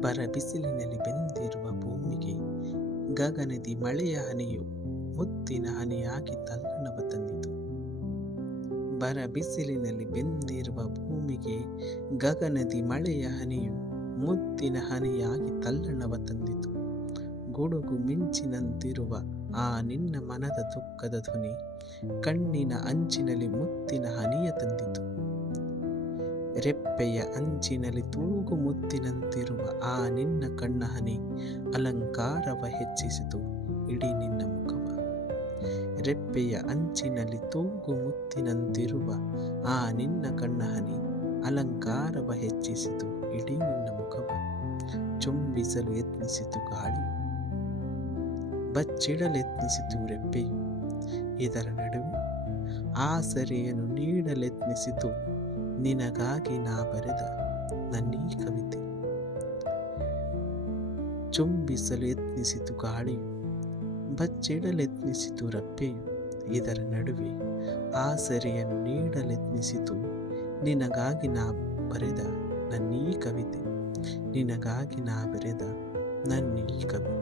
ಬರ ಬಿಸಿಲಿನಲ್ಲಿ ಬೆಂದಿರುವ ಭೂಮಿಗೆ ಗಗನದಿ ಮಳೆಯ ಹನಿಯು ಮುತ್ತಿನ ಹನಿಯಾಗಿ ತಲ್ಲಣವ ತಂದಿತು. ಬರ ಬಿಸಿಲಿನಲ್ಲಿ ಬೆಂದಿರುವ ಭೂಮಿಗೆ ಗಗನದಿ ಮಳೆಯ ಹನಿಯು ಮುತ್ತಿನ ಹನಿಯಾಗಿ ತಲ್ಲಣವ ತಂದಿತು. ಗುಡುಗು ಮಿಂಚಿನಂತಿರುವ ಆ ನಿನ್ನ ಮನದ ದುಃಖದ ಧ್ವನಿ ಕಣ್ಣಿನ ಅಂಚಿನಲ್ಲಿ ಮುತ್ತಿನ ಹನಿಯ ತಂದಿತು. ರೆಪ್ಪೆಯ ಅಂಚಿನಲ್ಲಿ ತೂಗು ಮುತ್ತಿನಂತಿರುವ ಆ ನಿನ್ನ ಕಣ್ಣ ಹನಿ ಅಲಂಕಾರವ ಹೆಚ್ಚಿಸಿತು. ಇಡೀ ನಿನ್ನ ಮುಖವ. ರೆಪ್ಪೆಯ ಅಂಚಿನಲ್ಲಿ ತೂಗು ಮುತ್ತಿನಂತಿರುವ ಆ ನಿನ್ನ ಕಣ್ಣ ಹನಿ ಅಲಂಕಾರವ ಹೆಚ್ಚಿಸಿತು. ಇಡೀ ನಿನ್ನ ಮುಖವ. ಚುಂಬಿಸಲು ಯತ್ನಿಸಿತು ಗಾಳಿ. ಬಚ್ಚಿಡಲೆತ್ನಿಸಿತು ರೆಪ್ಪೆಯು ಇದರ ನಡುವೆ ಆಸರೆಯನ್ನು ನೀಡಲೆತ್ನಿಸಿತು. ನಿನಗಾಗಿ ನಾ ಬರೆದ ನನ್ನೀ ಕವಿತೆ. ಚುಂಬಿಸಲು ಯತ್ನಿಸಿತು ಗಾಳಿಯು ಬಚ್ಚಿಡಲೆತ್ನಿಸಿತು ರಪ್ಪೆಯು ಇದರ ನಡುವೆ ಆಸರೆಯನ್ನು ನೀಡಲೆತ್ನಿಸಿತು. ನಿನಗಾಗಿ ನಾ ಬರೆದ ನನ್ನೀ ಕವಿತೆ, ನಿನಗಾಗಿ ನಾ ಬರೆದ ನನ್ನೀ ಕವಿತೆ.